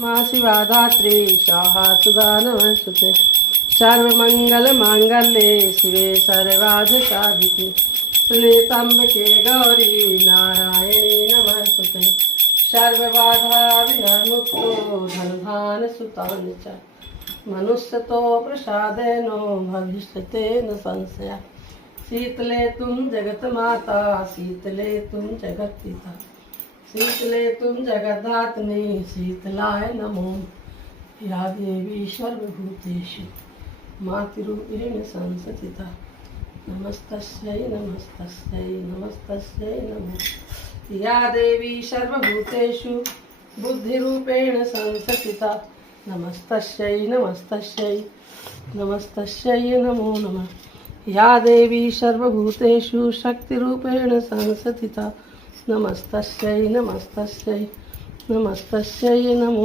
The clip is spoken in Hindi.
मा शिवा धात्री स्वाहा सुधा नमस्तुते सर्वमङ्गलमाङ्गल्ये शिवे सर्वार्थसाधिके शरण्ये गौरी नारायणी नमस्तुते सर्वबाधा विनिर्मुक्तो धनधान्यसुतानि च मनुष्यतो प्रसादेन भविष्यते न संशयः शीतले तुम जगत माता शीतले तुम जगत पिता शीतले तुम जगद्धात्री शीतलाय नमो या देवी सर्वभूतेषु मातृरूपेण संस्थिता नमस्तस्यै नमस्तस्यै नमस्तस्यै नमो या देवी सर्वभूतेषु बुद्धिरूपेण संस्थिता नमस्तस्यै नमस्तस्यै नमस्तस्यै नमो नमः या देवी सर्वभूतेषु शक्तिरूपेण संस्थिता नमस्तस्यै नमस्तस्यै नमस्तस्यै नमो